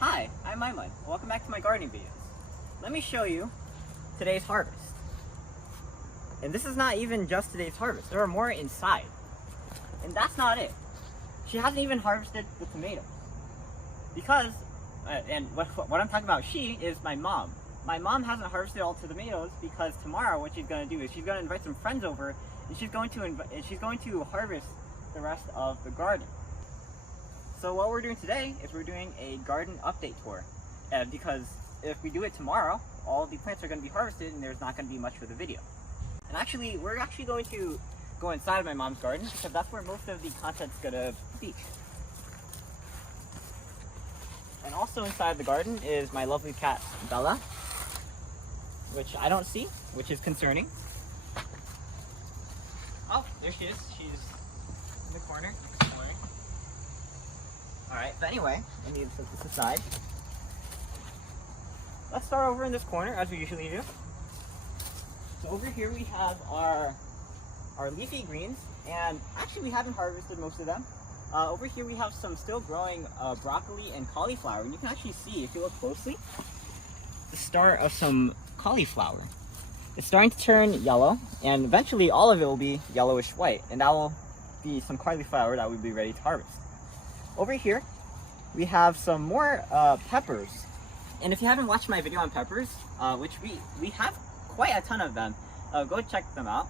Hi, I'm Aiman. Welcome back to my gardening videos. Let me show you today's harvest. And this is not even just today's harvest. There are more inside. And that's not it. She hasn't even harvested the tomatoes. Because, and what I'm talking about she is my mom. My mom hasn't harvested all the tomatoes because tomorrow what she's going to do is she's going to invite some friends over and she's going to harvest the rest of the garden. So what we're doing today is we're doing a garden update tour. Because if we do it tomorrow, all the plants are going to be harvested and there's not going to be much for the video. And actually, we're actually going to go inside of my mom's garden because that's where most of the content's going to be. And also inside the garden is my lovely cat, Bella, which I don't see, which is concerning. Oh, there she is. She's in the corner. Alright, but anyway, I need to put this aside. Let's start over in this corner, as we usually do. So over here we have our leafy greens, and actually we haven't harvested most of them. Over here we have some still growing broccoli and cauliflower, and you can actually see, if you look closely, the start of some cauliflower. It's starting to turn yellow, and eventually all of it will be yellowish white, and that will be some cauliflower that will be ready to harvest. Over here, we have some more peppers. And if you haven't watched my video on peppers, which we have quite a ton of them, go check them out.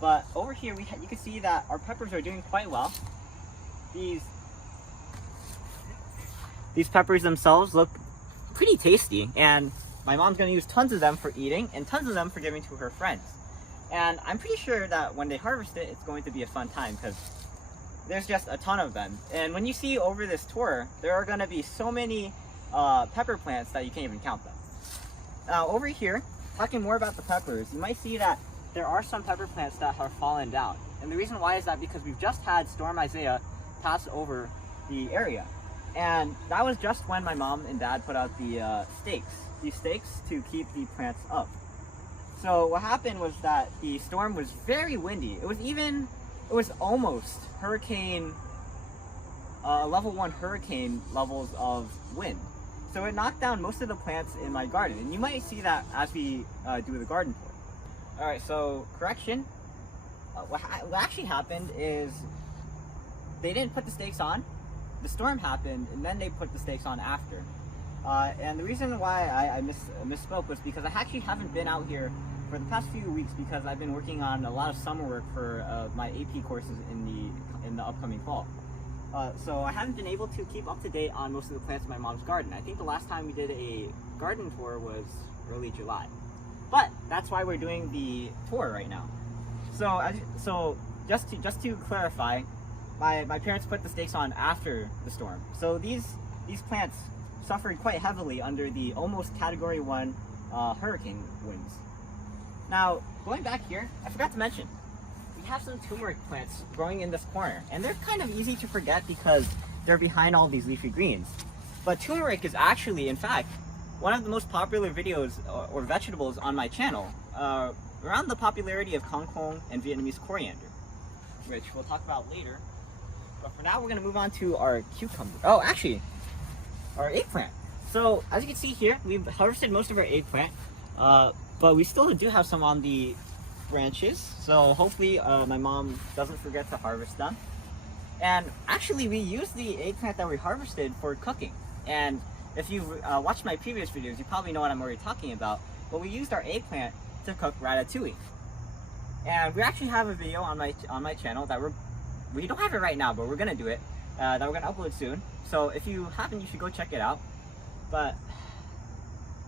But over here, you can see that our peppers are doing quite well. These peppers themselves look pretty tasty, and my mom's going to use tons of them for eating and tons of them for giving to her friends. And I'm pretty sure that when they harvest it, it's going to be a fun time because there's just a ton of them. And when you see over this tour, there are going to be so many pepper plants that you can't even count them. Now over here, talking more about the peppers, you might see that there are some pepper plants that have fallen down. And the reason why is that because we've just had Storm Isaiah pass over the area. And that was just when my mom and dad put out the these stakes to keep the plants up. So what happened was that the storm was very windy. It was almost hurricane, level 1 hurricane levels of wind. So it knocked down most of the plants in my garden. And you might see that as we do the garden tour. Alright, so correction. What actually happened is they didn't put the stakes on. The storm happened and then they put the stakes on after. And the reason why I misspoke was because I actually haven't been out here for the past few weeks because I've been working on a lot of summer work for my AP courses in the upcoming fall. So I haven't been able to keep up to date on most of the plants in my mom's garden. I think the last time we did a garden tour was early July. But that's why we're doing the tour right now. So just to clarify, my parents put the stakes on after the storm. So these plants suffered quite heavily under the almost Category 1 hurricane winds. Now, going back here, I forgot to mention, we have some turmeric plants growing in this corner, and they're kind of easy to forget because they're behind all these leafy greens. But turmeric is actually, in fact, one of the most popular videos or vegetables on my channel, around the popularity of kangkung and Vietnamese coriander, which we'll talk about later. But for now, we're going to move on to our cucumber. Oh, actually, our eggplant. So, as you can see here, we've harvested most of our eggplant. But we still do have some on the branches, so hopefully my mom doesn't forget to harvest them. And actually we use the eggplant that we harvested for cooking. And if you've watched my previous videos, you probably know what I'm already talking about. But we used our eggplant to cook ratatouille. And we actually have a video on my channel that we don't have it right now, but we're gonna do it, that we're gonna upload soon. So if you haven't, you should go check it out. But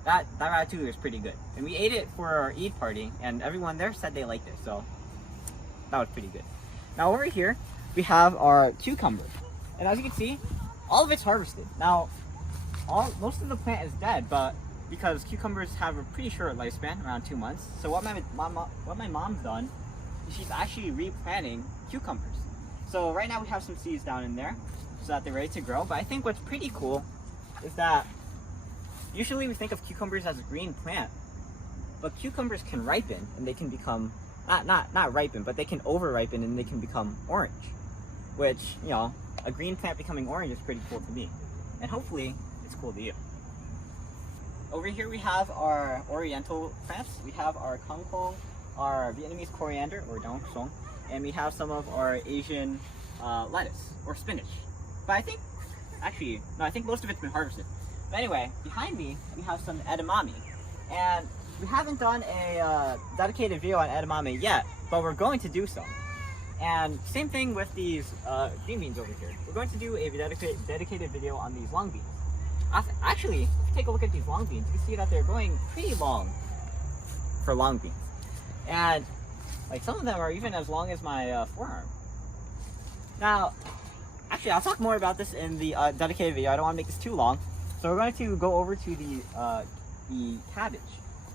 that ratatouille was pretty good. And we ate it for our Eid party, and everyone there said they liked it, so that was pretty good. Now over here, we have our cucumber. And as you can see, all of it's harvested. Now, most of the plant is dead, but because cucumbers have a pretty short lifespan, around 2 months. So what my mom's done, is she's actually replanting cucumbers. So right now we have some seeds down in there, so that they're ready to grow. But I think what's pretty cool is that usually we think of cucumbers as a green plant, but cucumbers can ripen and they can become, not ripen, but they can over ripen and they can become orange, which, you know, a green plant becoming orange is pretty cool to me. And hopefully it's cool to eat. Over here we have our oriental plants. We have our kangkung, our Vietnamese coriander or daun, and we have some of our Asian lettuce or spinach. But I think, actually, no, I think most of it's been harvested. But anyway, behind me we have some edamame, and we haven't done a dedicated video on edamame yet, but we're going to do so. And same thing with these green beans over here. We're going to do a dedicated video on these long beans. Actually, if you take a look at these long beans, you can see that they're going pretty long for long beans. And like some of them are even as long as my forearm. Now, actually, I'll talk more about this in the dedicated video. I don't want to make this too long. So we're going to go over to the cabbage.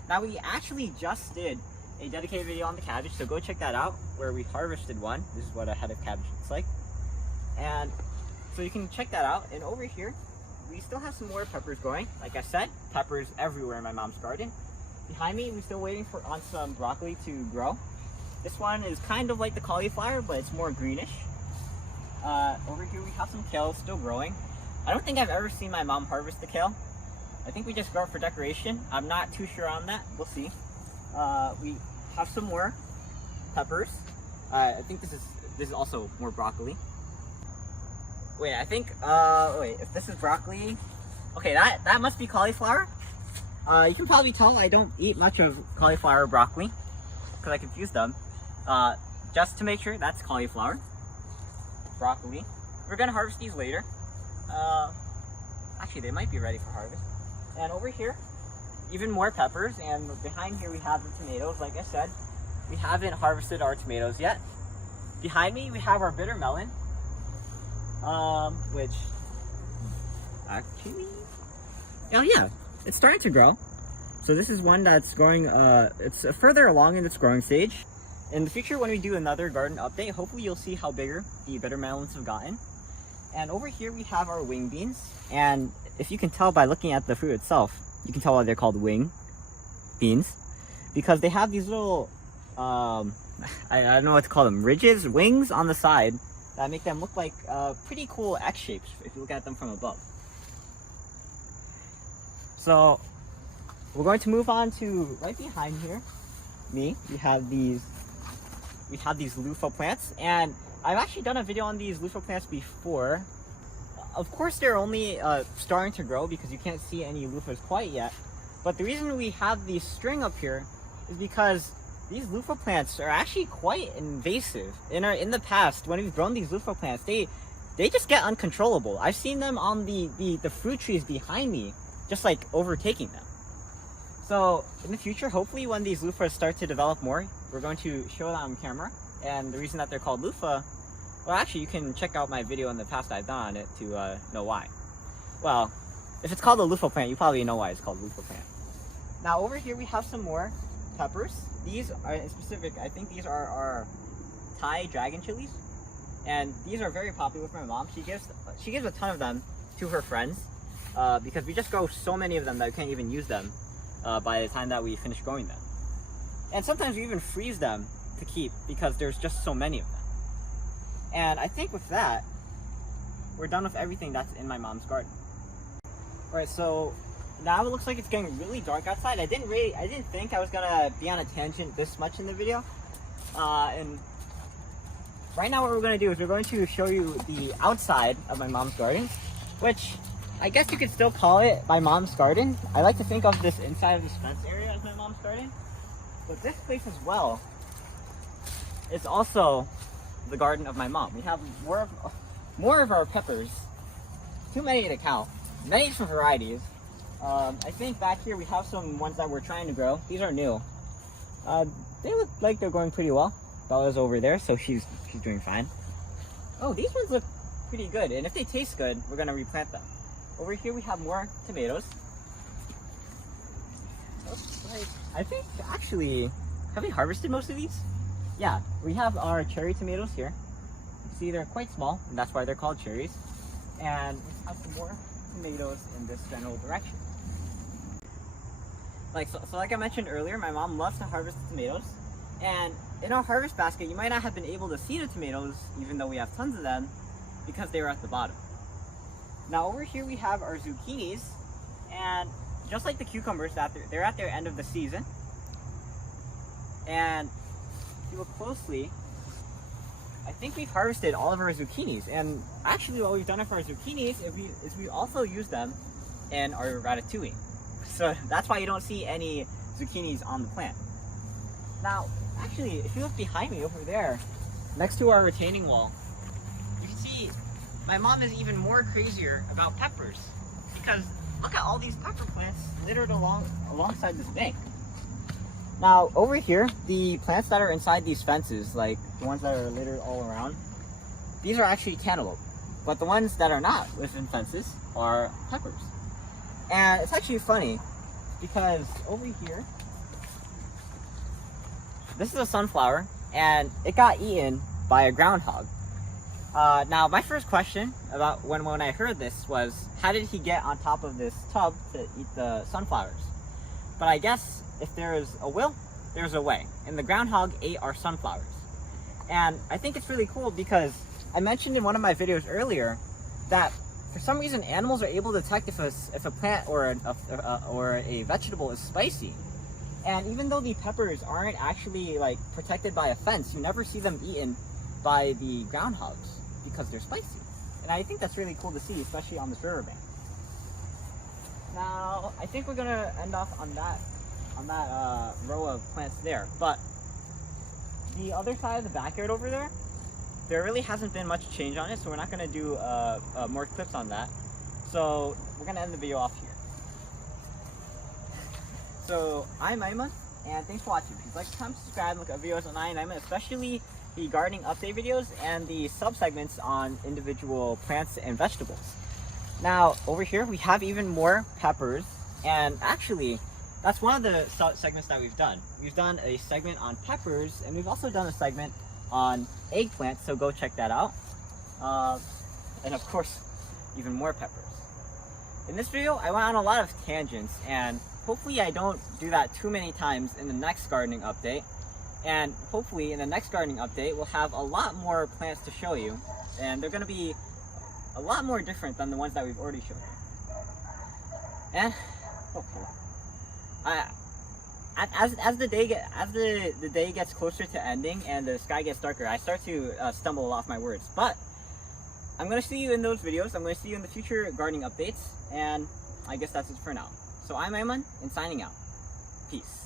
Now, we actually just did a dedicated video on the cabbage, so go check that out where we harvested one. This is what a head of cabbage looks like. And so you can check that out. And over here, we still have some more peppers growing. Like I said, peppers everywhere in my mom's garden. Behind me, we're still waiting on some broccoli to grow. This one is kind of like the cauliflower, but it's more greenish. Over here, we have some kale still growing. I don't think I've ever seen my mom harvest the kale. I think we just grow it for decoration. I'm not too sure on that. We'll see. We have some more peppers. I think this is also more broccoli. Wait, I think, wait, if this is broccoli, okay, that must be cauliflower. You can probably tell I don't eat much of cauliflower or broccoli because I confuse them. Just to make sure, that's cauliflower, broccoli. We're gonna harvest these later. Actually, they might be ready for harvest. And over here, even more peppers, and behind here we have the tomatoes. Like I said, we haven't harvested our tomatoes yet. Behind me, we have our bitter melon. Which actually, oh yeah, it's starting to grow. So this is one that's growing, it's further along in its growing stage. In the future, when we do another garden update, hopefully you'll see how bigger the bitter melons have gotten. And over here we have our wing beans, and if you can tell by looking at the fruit itself, you can tell why they're called wing beans, because they have these little, I don't know what to call them, ridges, wings on the side, that make them look like pretty cool X shapes if you look at them from above. So we're going to move on to right behind here. We have these loofah plants, and I've actually done a video on these loofah plants before. Of course, they're only starting to grow because you can't see any loofahs quite yet. But the reason we have the string up here is because these loofah plants are actually quite invasive. In the past, when we've grown these loofah plants, they just get uncontrollable. I've seen them on the fruit trees behind me, just like overtaking them. So in the future, hopefully when these loofahs start to develop more, we're going to show that on camera. And the reason that they're called loofah, well, actually you can check out my video in the past I've done on it to know why. Well, if it's called a loofah plant, you probably know why it's called loofah plant. Now over here we have some more peppers. These are in specific, I think these are our Thai dragon chilies, and these are very popular with my mom. She gives a ton of them to her friends because we just grow so many of them that we can't even use them by the time that we finish growing them. And sometimes we even freeze them to keep because there's just so many of them. And I think with that, we're done with everything that's in my mom's garden. Alright, so now it looks like it's getting really dark outside. I didn't think I was gonna be on a tangent this much in the video. And right now what we're gonna do is we're going to show you the outside of my mom's garden, which I guess you could still call it my mom's garden. I like to think of this inside of this fence area as my mom's garden. But this place as well is also the garden of my mom. We have more of our peppers. Too many to count. Many different varieties. I think back here we have some ones that we're trying to grow. These are new. They look like they're going pretty well. Bella's over there, so she's doing fine. Oh, these ones look pretty good, and if they taste good, we're gonna replant them. Over here we have more tomatoes. I think actually, have we harvested most of these? Yeah, we have our cherry tomatoes here. See, they're quite small, and that's why they're called cherries. And we have some more tomatoes in this general direction. So like I mentioned earlier, my mom loves to harvest the tomatoes. And in our harvest basket, you might not have been able to see the tomatoes, even though we have tons of them, because they were at the bottom. Now over here we have our zucchinis, and just like the cucumbers, they're at their end of the season. And if you look closely, I think we've harvested all of our zucchinis. And actually what we've done for our zucchinis is we also use them in our ratatouille. So that's why you don't see any zucchinis on the plant. Now, actually, if you look behind me over there, next to our retaining wall, you can see my mom is even more crazier about peppers, because look at all these pepper plants littered alongside this bank. Now, over here, the plants that are inside these fences, like the ones that are littered all around, these are actually cantaloupe. But the ones that are not within fences are peppers. And it's actually funny, because over here, this is a sunflower, and it got eaten by a groundhog. Now, my first question about when I heard this was, how did he get on top of this tub to eat the sunflowers? But I guess if there's a will, there's a way. And the groundhog ate our sunflowers. And I think it's really cool because I mentioned in one of my videos earlier that for some reason animals are able to detect if a plant or a vegetable is spicy. And even though the peppers aren't actually like protected by a fence, you never see them eaten by the groundhogs because they're spicy. And I think that's really cool to see, especially on this riverbank. Now, I think we're gonna end off on that row of plants there. But the other side of the backyard over there, there really hasn't been much change on it, so we're not gonna do more clips on that. So we're gonna end the video off here. So I'm Aiman, and thanks for watching. Please like, comment, subscribe, and look at videos on EyeOnAiman, especially the gardening update videos and the sub-segments on individual plants and vegetables. Now, over here, we have even more peppers, and actually, that's one of the segments that we've done. We've done a segment on peppers, and we've also done a segment on eggplant, so go check that out. And of course, even more peppers. In this video, I went on a lot of tangents, and hopefully I don't do that too many times in the next gardening update. And hopefully in the next gardening update, we'll have a lot more plants to show you, and they're gonna be a lot more different than the ones that we've already shown you. And as the day gets closer to ending and the sky gets darker, I start to stumble off my words. But I'm gonna see you in those videos. I'm gonna see you in the future gardening updates, and I guess that's it for now. So I'm Aiman, and signing out. Peace.